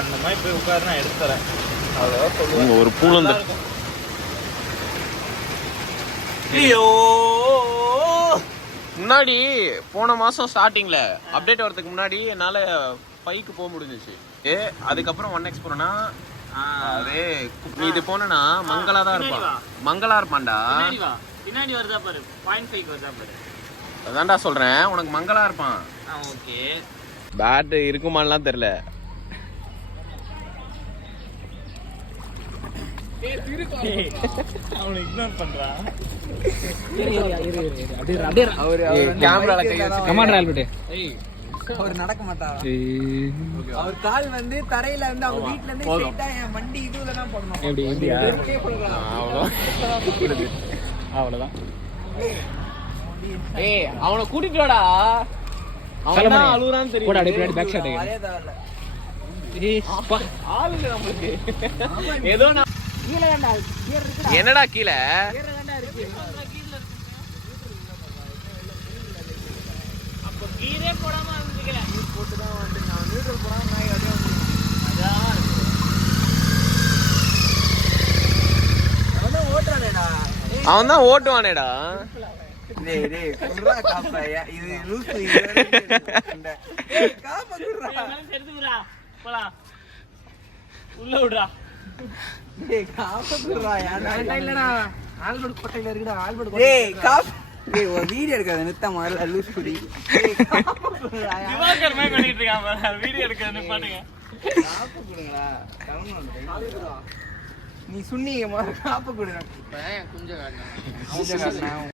அந்த மாதிரி போய் உட்காரு, நான் எடுத்து தரேன். அவ்வளோதான் சொல்லுவேன். ஒரு பூலந்து ஐயோ முன்னாடி போன மாசம் ஸ்டார்டிங்ல அப்டேட் வரதுக்கு முன்னாடி என்னால 5க்கு போக முடிஞ்சிச்சு. அதுக்கப்புறம் 1x போனா அதே நீ இது போனா மங்களா தான் இருப்பான். மங்களா இருப்பான்டா. பின்னாடி வருதா பாரு, 0.5 வருதா பாரு. அதான்டா சொல்றேன், உனக்கு மங்களா இருப்பான். ஓகே, பேட் இருக்குமான்லாம் தெரியல. அவனை இக்னோர் பண்றான். கேமரால கை வச்சு கமாண்டர் ஆல்பர்ட் அவர் நடக்க மாட்டாரா? அவர் கால் வந்து தரையில வந்து அவங்க வீட்ல இருந்து ஸ்ட்ரைட்டா என் வண்டி இதுல தான் போடணும். எப்படி இந்தியா அவ்வளவுதான். ஏய் அவனை கூட்டிட்டு வாடா. அவன் தான் அழுறான்னு தெரியும். போடா அப்படியே பேக் ஷாட் அதே தேவல. ஏய் அப்பா ஆளு இல்ல நமக்கு. ஏதோ நான் கீழ வேண்டா, கீழ இருக்குடா. என்னடா கீழ கீழ வேண்டா இருக்கு. அப்ப கீரே போடாம வந்துக்கல. நீர் போட்டு தான் வந்து நான் நியூட்ரல் போடாம நான் அப்படியே வந்து அதான் அவன் ஓட்றானேடா. அவன் தான் ஓட்டுவானேடா. டேய் டேய் குர்ரா காப்பையா இது லூஸ் இது. டேய் காப்ப குர்ரா. தெரியுதுடா. போலாம். உள்ள விடுடா. டேய் காப்ப குர்ரா. யாரா இல்லடா. ஆல்பர்ட் கோட்டையில இருக்குடா. ஆல்பர்ட் கோட்டை. டேய் காப். டேய் ஒரு வீடியோ எடுக்காத நித்த முதல்ல லூஸ் குடி. டேய் காப்ப குர்ரா. திவாகர் மாதிரி பண்ணிட்டு இருக்கான் பாரு. வீடியோ எடுக்கிறது பாருங்க. காப்ப குடுங்கடா. டவுன் நீ சொன்னீங்க காப்ப குடுடா. கொஞ்சம் கொஞ்சம்